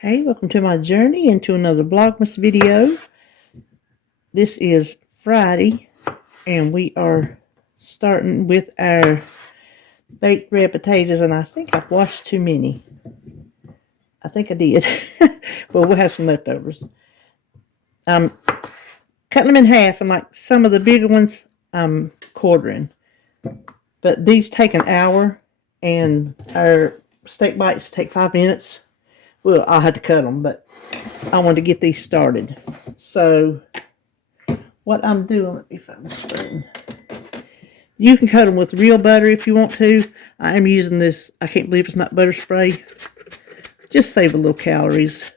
Hey, welcome to my journey into another Vlogmas video. This is Friday, and we are starting with our baked red potatoes, and I think I've washed too many. I think I did. Well, we'll have some leftovers. I'm cutting them in half, and like some of the bigger ones, I'm quartering. But these take an hour, and our steak bites take 5 minutes. Well, I'll have to cut them, but I want to get these started. So what I'm doing, let me find the spoon. You can cut them with real butter if you want to. I am using this, I can't believe it's not butter spray. Just save a little calories.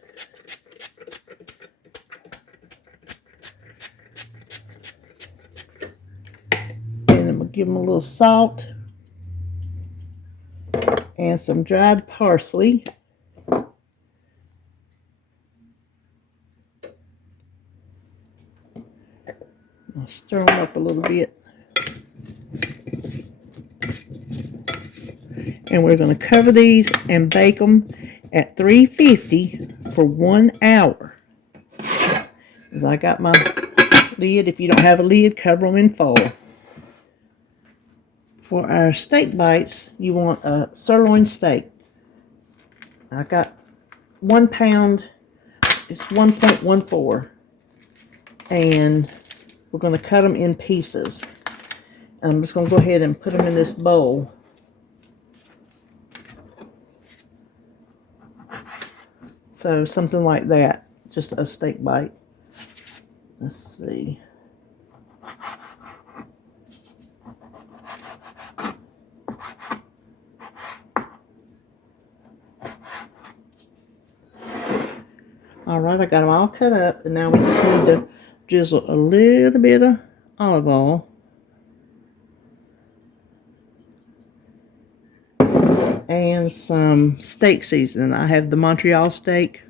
And I'm going to give them a little salt. And some dried parsley. I'll stir them up a little bit. And we're going to cover these and bake them at 350 for 1 hour. As I got my lid. If you don't have a lid, cover them in foil. For our steak bites, you want a sirloin steak. I got 1 pound. It's 1.14. And we're going to cut them in pieces. And I'm just going to go ahead and put them in this bowl. So something like that, just a steak bite. Let's see. All right, I got them all cut up, and now we just need to drizzle a little bit of olive oil. And some steak seasoning. I have the Montreal steak.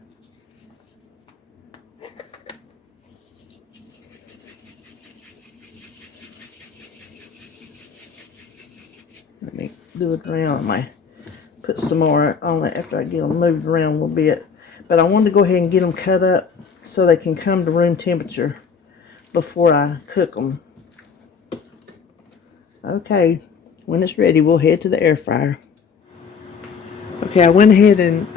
Let me do it around. I put some more on it after I get them moved around a little bit. But I wanted to go ahead and get them cut up so they can come to room temperature before I cook them. Okay, when it's ready, we'll head to the air fryer. Okay, I went ahead and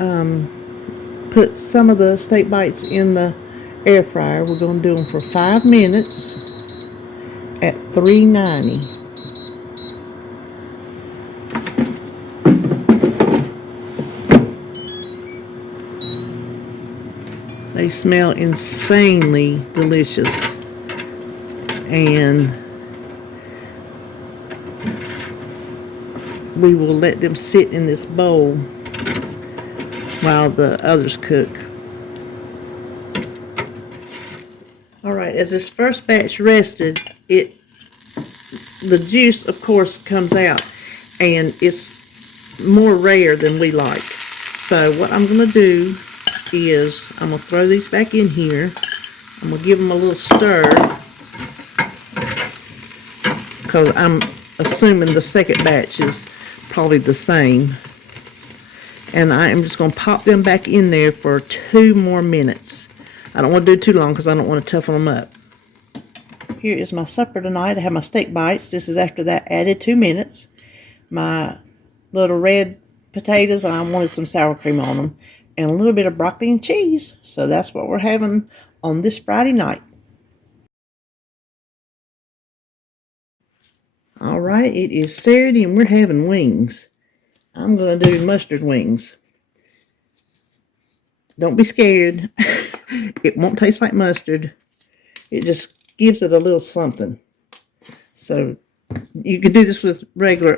put some of the steak bites in the air fryer. We're going to do them for 5 minutes at 390. They smell insanely delicious. And we will let them sit in this bowl while the others cook. Alright, as this first batch rested, the juice of course comes out, and it's more rare than we like. So what I'm going to do is I'm going to throw these back in here. I'm going to give them a little stir, because I'm assuming the second batch is probably the same. And I am just going to pop them back in there for 2 more minutes. I don't want to do too long because I don't want to toughen them up. Here is my supper tonight. I have my steak bites. This is after that added 2 minutes. My little red potatoes, I wanted some sour cream on them. And a little bit of broccoli and cheese. So that's what we're having on this Friday night. Alright, it is Saturday and we're having wings. I'm going to do mustard wings. Don't be scared. It won't taste like mustard. It just gives it a little something. So you can do this with regular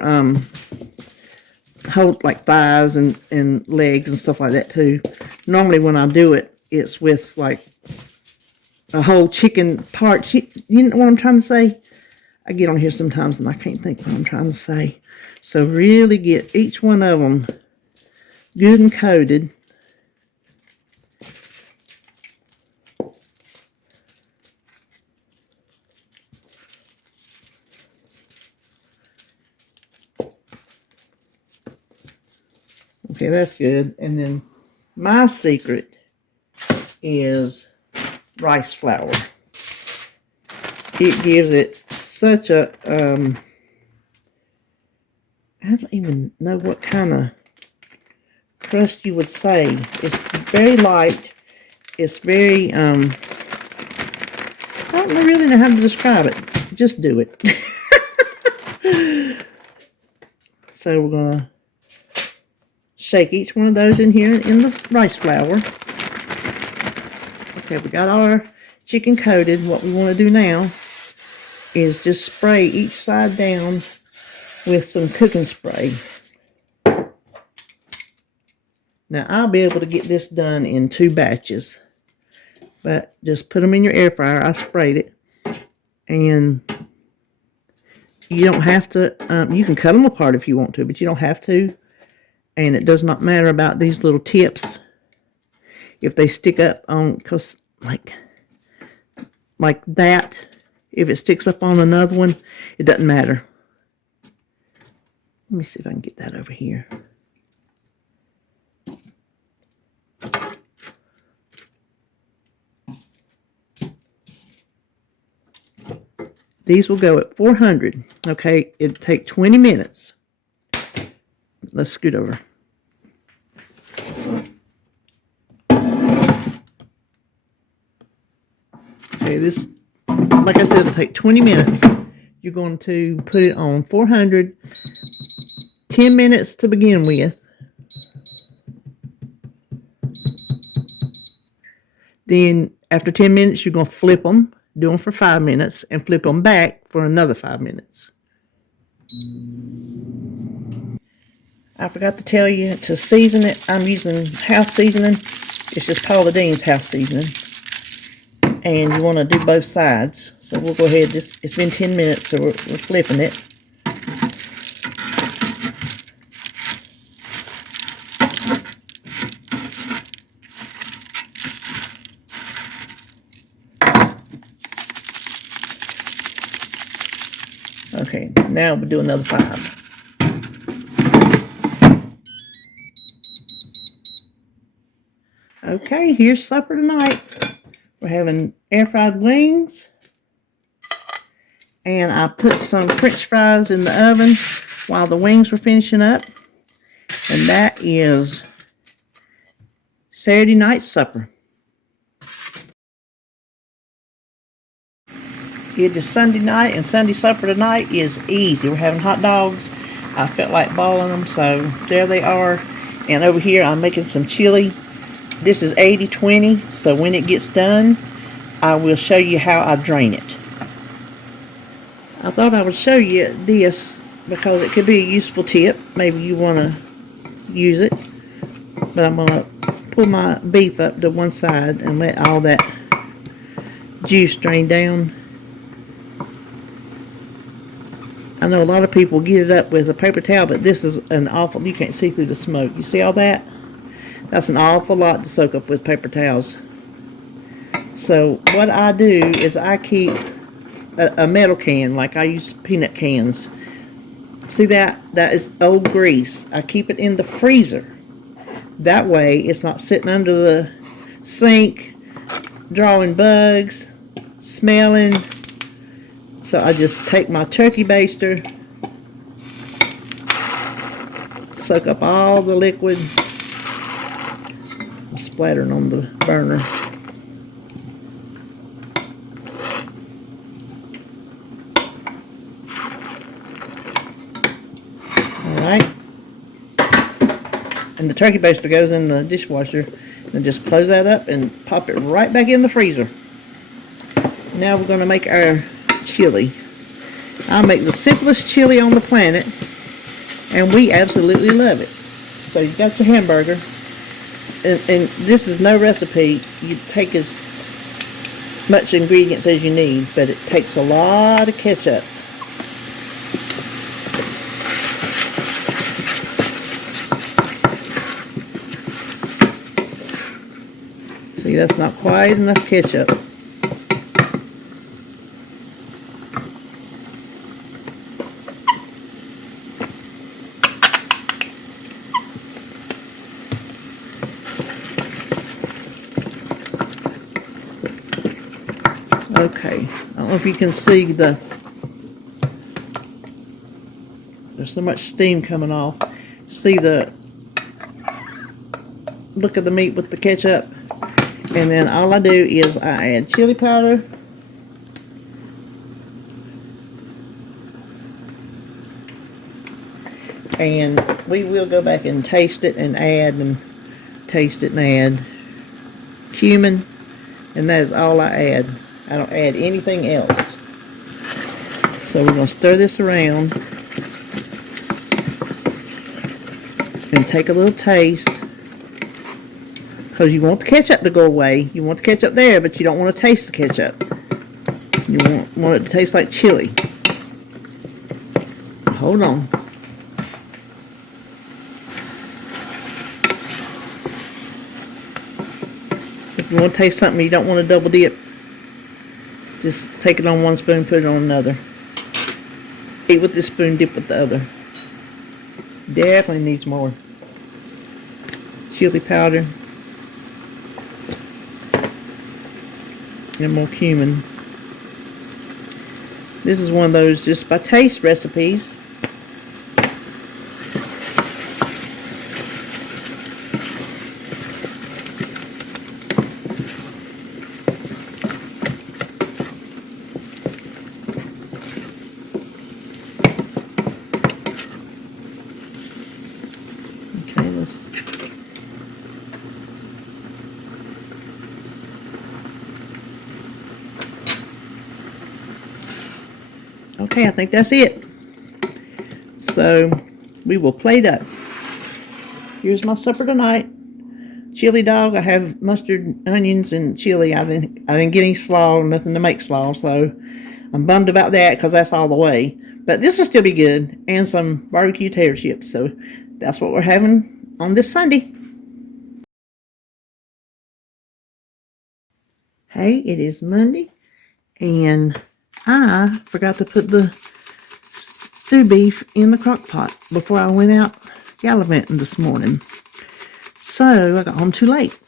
whole like thighs and legs and stuff like that too. Normally when I do it, it's with like a whole chicken part. You know what I'm trying to say? I get on here sometimes and I can't think what I'm trying to say. So really get each one of them good and coated. Okay, that's good. And then My secret is rice flour. It gives it such a, I don't even know what kind of crust you would say. It's very light. It's very, I don't really know how to describe it. Just do it. So we're going to shake each one of those in here in the rice flour. Okay, we got our chicken coated. What we want to do now is just spray each side down with some cooking spray. Now, I'll be able to get this done in 2 batches. But just put them in your air fryer. I sprayed it. And you don't have to, you can cut them apart if you want to, but you don't have to. And it does not matter about these little tips. If they stick up on, because like that, if it sticks up on another one, it doesn't matter. Let me see if I can get that over here. These will go at 400. Okay, it'll take 20 minutes. Let's scoot over. Okay, this, like I said, it'll take 20 minutes. You're going to put it on 400, 10 minutes to begin with. Then after 10 minutes, you're going to flip them, do them for 5 minutes, and flip them back for another 5 minutes. I forgot to tell you to season it. I'm using house seasoning. It's just Paula Deen's house seasoning. And you want to do both sides. So we'll go ahead. It's been 10 minutes, so we're flipping it. Okay, now we'll do another 5. Okay, here's supper tonight. We're having air fried wings. And I put some French fries in the oven while the wings were finishing up. And that is Saturday night supper. It is Sunday night, and Sunday supper tonight is easy. We're having hot dogs. I felt like balling them, so there they are. And over here, I'm making some chili. This is 80-20, so when it gets done, I will show you how I drain it. I thought I would show you this because it could be a useful tip. Maybe you want to use it. But I'm going to pull my beef up to one side and let all that juice drain down. I know a lot of people get it up with a paper towel, but this is an awful, you can't see through the smoke. You see all that? That's an awful lot to soak up with paper towels. So what I do is I keep a metal can, like I use peanut cans. See that? That is old grease. I keep it in the freezer. That way it's not sitting under the sink, drawing bugs, smelling. So I just take my turkey baster, soak up all the liquid, I'm splattering on the burner. Alright. And the turkey baster goes in the dishwasher, and just close that up and pop it right back in the freezer. Now we're going to make our chili. I make the simplest chili on the planet, and we absolutely love it. So you've got your hamburger, and this is no recipe. You take as much ingredients as you need, but it takes a lot of ketchup. See, that's not quite enough ketchup. Okay, I don't know if you can see there's so much steam coming off. See the look of the meat with the ketchup. And then all I do is I add chili powder. And we will go back and taste it and add and taste it and add cumin. And that is all I add. I don't add anything else. So we're going to stir this around and take a little taste, because you want the ketchup to go away. You want the ketchup there, but you don't want to taste the ketchup. You want it to taste like chili. Hold on. If you want to taste something you don't want to double dip, just take it on one spoon, put it on another. Eat with this spoon, dip with the other. Definitely needs more chili powder and more cumin. This is one of those just by taste recipes. Okay, I think that's it. So we will plate up. Here's my supper tonight. Chili dog. I have mustard, onions, and chili. I didn't get any slaw, nothing to make slaw, so I'm bummed about that because that's all the way. But this will still be good, and some barbecue tater chips. So that's what we're having on this Sunday. Hey, it is Monday, and I forgot to put the stew beef in the crock pot before I went out gallivanting this morning. So I got home too late.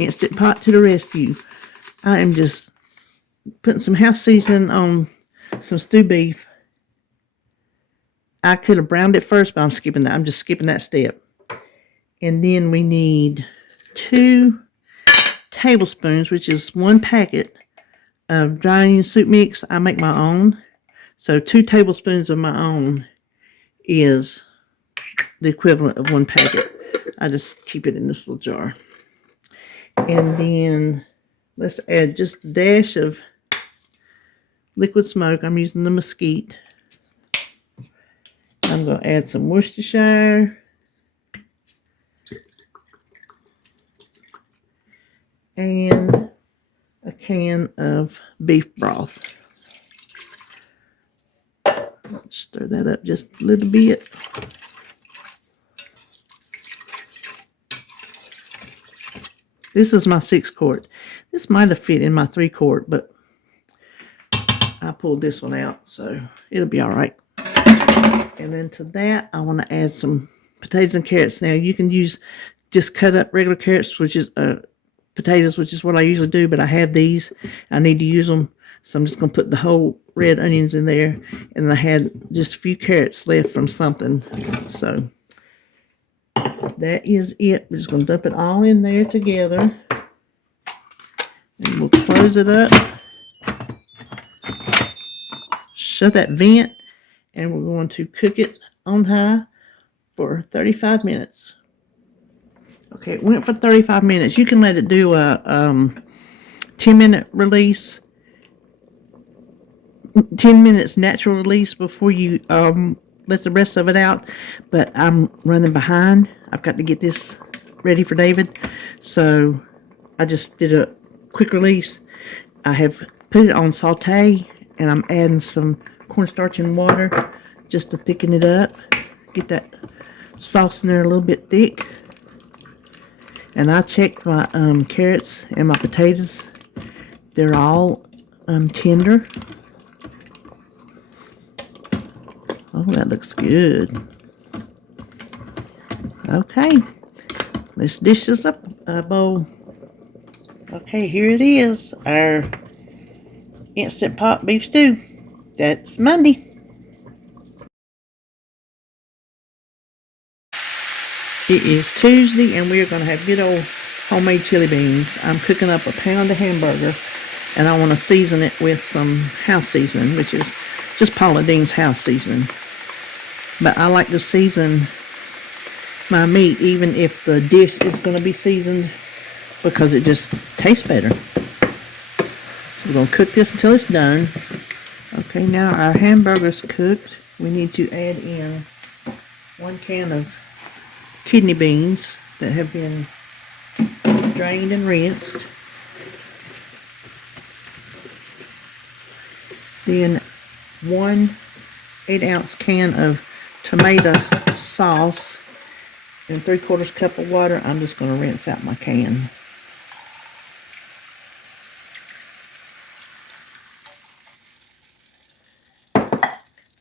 Instant pot to the rescue. I am just putting some house seasoning on some stew beef. I could have browned it first, but I'm skipping that. I'm just skipping that step. And then we need 2 tablespoons, which is 1 packet of dry onion soup mix. I make my own. So 2 tablespoons of my own is the equivalent of 1 packet. I just keep it in this little jar. And then let's add just a dash of liquid smoke. I'm using the mesquite. I'm going to add some Worcestershire. And a can of beef broth. Let's stir that up just a little bit. This is my 6-quart. This might have fit in my 3-quart, but I pulled this one out, so it'll be all right. And then to that, I want to add some potatoes and carrots. Now, you can use just cut up regular carrots, which is potatoes, which is what I usually do, but I have these. I need to use them, so I'm just going to put the whole red onions in there. And I had just a few carrots left from something, so that is it. We're just going to dump it all in there together. And we'll close it up. Shut that vent. And we're going to cook it on high for 35 minutes. Okay, it went for 35 minutes. You can let it do a 10-minute release. 10 minutes natural release before you let the rest of it out. But I'm running behind. I've got to get this ready for David. So I just did a quick release. I have put it on saute, and I'm adding some cornstarch and water just to thicken it up. Get that sauce in there a little bit thick. And I checked my carrots and my potatoes. They're all tender. Oh, that looks good. Okay, let's dish this up a bowl. Okay, here it is. Our Instant Pot beef stew. That's Monday. It is Tuesday, and we are going to have good old homemade chili beans. I'm cooking up a pound of hamburger, and I want to season it with some house seasoning, which is just Paula Deen's house seasoning. But I like to season my meat even if the dish is going to be seasoned, because it just tastes better. So we're going to cook this until it's done. Okay, now our hamburger's cooked. We need to add in 1 can of kidney beans that have been drained and rinsed. Then 1 8-ounce can of tomato sauce and 3/4 cup of water. I'm just going to rinse out my can.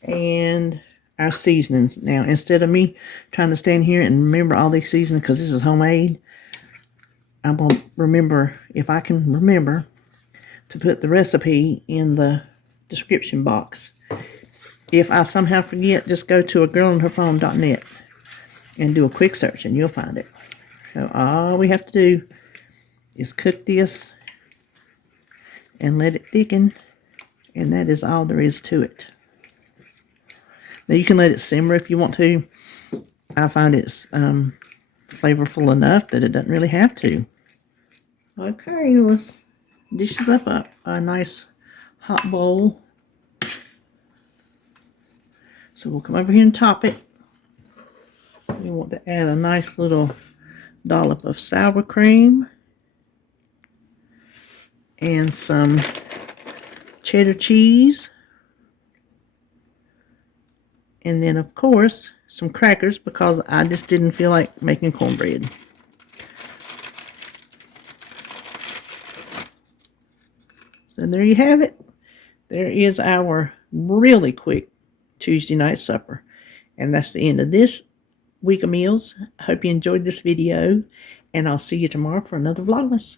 And our seasonings. Now, instead of me trying to stand here and remember all these seasonings, because this is homemade, I'm going to remember, if I can remember, to put the recipe in the description box. If I somehow forget, just go to agirlandherphone.net and do a quick search and you'll find it. So all we have to do is cook this and let it thicken, and that is all there is to it. Now you can let it simmer if you want to. I find it's flavorful enough that it doesn't really have to. Okay, let's dish this up a nice hot bowl. So we'll come over here and top it. We want to add a nice little dollop of sour cream and some cheddar cheese. And then, of course, some crackers, because I just didn't feel like making cornbread. So there you have it. There is our really quick Tuesday night supper. And that's the end of this week of meals. I hope you enjoyed this video, and I'll see you tomorrow for another Vlogmas.